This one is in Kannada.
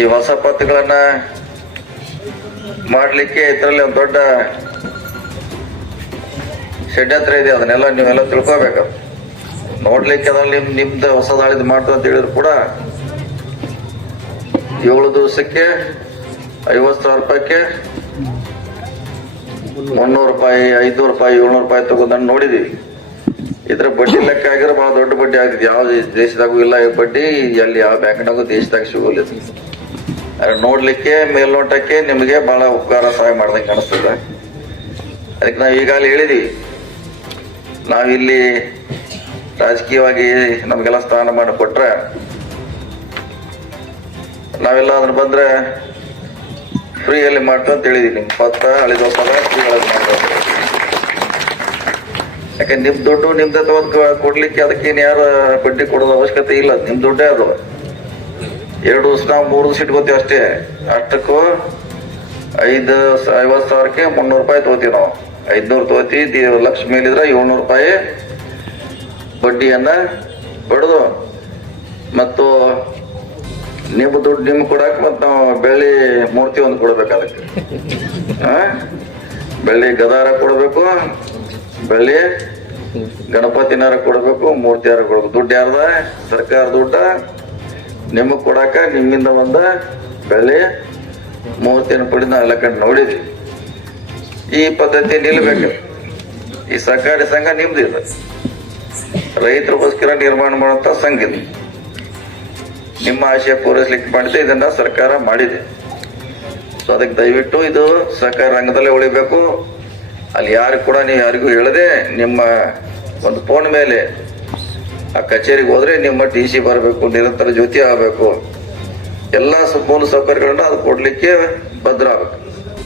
ಈ ಹೊಸ ಪತ್ರಗಳನ್ನ ಮಾಡಲಿಕ್ಕೆ ಇದರಲ್ಲಿ ಒಂದು ದೊಡ್ಡ ಷಡ್ಯಂತ್ರ ಇದೆ. ಅದನ್ನೆಲ್ಲ ನೀವೆಲ್ಲ ತಿಳ್ಕೋಬೇಕು. ನೋಡ್ಲಿಕ್ಕೆ ಅದ್ರಲ್ಲಿ ನಿಮ್ದು ಹೊಸದಾಳಿದ್ ಮಾಡ್ತು ಅಂತ ಹೇಳಿದ್ರು ಕೂಡ 7 ದಿವಸಕ್ಕೆ 50,000 ರೂಪಾಯಿಗೆ 300 ರೂಪಾಯಿ 500 ರೂಪಾಯಿ 700 ರೂಪಾಯಿ ತಗೋದನ್ನು ನೋಡಿದೀವಿ. ಇದ್ರ ಬಡ್ಡಿ ಲೆಕ್ಕ ಆಗಿರೋ ಬಹಳ ದೊಡ್ಡ ಬಡ್ಡಿ ಆಗ್ತಿದೆ. ಯಾವ ದೇಶದಾಗೂ ಇಲ್ಲ ಈ ಬಡ್ಡಿ, ಎಲ್ಲಿ ಯಾವ ಬ್ಯಾಂಕ್ನಾಗೂ ದೇಶದಾಗ ಸಿಗೋಲ್ಲ. ನೋಡ್ಲಿಕ್ಕೆ ಮೇಲ್ನೋಟಕ್ಕೆ ನಿಮಗೆ ಬಹಳ ಉಪಕಾರ ಸಹಾಯ ಮಾಡ್ದಂಗೆ ಕಾಣಿಸ್ತದೆ. ಅದಕ್ಕೆ ನಾವು ಈಗಾಗಲೇ ಹೇಳಿದೀವಿ, ನಾವಿಲ್ಲಿ ರಾಜಕೀಯವಾಗಿ ನಮಗೆಲ್ಲ ಸ್ಥಾನಮಾನ ಕೊಟ್ರೆ ನಾವೆಲ್ಲ ಅದನ್ನ ಬಂದ್ರೆ ಫ್ರೀಯಲ್ಲಿ ಮಾಡ್ತು ಅಂತ ಹೇಳಿದೀವಿ. ನಿಮ್ ಪತ್ರ ಹಳಿದೋಸಲ ಫ್ರೀ ಒಳಗೆ ಮಾಡ್ಬೇಕು. ಯಾಕೆ ನಿಮ್ ದುಡ್ಡು ನಿಮ್ದೆ ತಗೊಂಡ್ ಕೊಡ್ಲಿಕ್ಕೆ ಅದಕ್ಕೇನು ಯಾರು ಬಡ್ಡಿ ಕೊಡೋದು ಅವಶ್ಯಕತೆ ಇಲ್ಲ. ನಿಮ್ ದುಡ್ಡೇ ಅದು. 2 ದಿವಸ ನಾವು 3 ದಿವಸ ಇಟ್ಕೋತೀವಿ ಅಷ್ಟೇ. ಅಷ್ಟಕ್ಕೂ 50,000ಕ್ಕೆ 300 ರೂಪಾಯಿ ತಗೋತೀವಿ ನಾವು. 500 ತಗೋತೀವಿ. 1 ಲಕ್ಷ ಮೇಲಿದ್ರೆ 700 ರೂಪಾಯಿ ಬಡ್ಡಿಯನ್ನ ಬಡ್ದು ಮತ್ತು ನಿಮ್ಮ ದುಡ್ಡು ನಿಮ್ಗೆ ಕೊಡಕ್ ಮತ್ ನಾವು ಬೆಳ್ಳಿ ಮೂರ್ತಿ ಒಂದು ಕೊಡ್ಬೇಕು. ಅದಕ್ಕೆ ಬೆಳ್ಳಿ ಗದಾರ ಕೊಡ್ಬೇಕು, ಬೆಳ್ಳಿ ಗಣಪತಿನಾರ ಕೊಡ್ಬೇಕು, ಮೂರ್ತಿಯಾರ ಕೊಡ್ಬೇಕು. ದುಡ್ಡು ಯಾರ್ದ? ಸರ್ಕಾರ ದುಡ್ಡ ನಿಮಗ್ ಕೊಡಾಕ ನಿಮ್ಮಿಂದ ಒಂದ ಬೆಳ್ಳಿ ಮೂರ್ತಿಯನ್ನು ಪಡಿ ನಾವು ಎಲ್ಲ ಕಡೆ ನೋಡಿದ್ವಿ. ಈ ಪದ್ಧತಿ ನಿಲ್ಬೇಕು. ಈ ಸಹಕಾರಿ ಸಂಘ ನಿಮ್ದಿದೆ, ರೈತರಿಗೋಸ್ಕರ ನಿರ್ಮಾಣ ಮಾಡುವಂತ ಸಂಘ ಇದು. ನಿಮ್ಮ ಆಶಯ ಪೂರೈಸ್ಲಿಕ್ಕೆ ಮಾಡಿದೆ, ಇದನ್ನ ಸರ್ಕಾರ ಮಾಡಿದೆ. ಸೊ ಅದಕ್ಕೆ ದಯವಿಟ್ಟು ಇದು ಸಹಕಾರ ರಂಗದಲ್ಲೇ ಉಳಿಬೇಕು. ಅಲ್ಲಿ ಯಾರು ಕೂಡ ನೀವು ಯಾರಿಗೂ ಹೇಳದೆ ನಿಮ್ಮ ಒಂದು ಫೋನ್ ಮೇಲೆ ಆ ಕಚೇರಿಗೆ ಹೋದ್ರೆ ನಿಮ್ಮ TC ಬರಬೇಕು, ನಿರಂತರ ಜ್ಯೋತಿ ಆಗಬೇಕು, ಎಲ್ಲ ಮೂಲ ಸೌಕರ್ಯಗಳನ್ನ ಅದು ಕೊಡ್ಲಿಕ್ಕೆ ಭದ್ರ ಆಗಬೇಕು.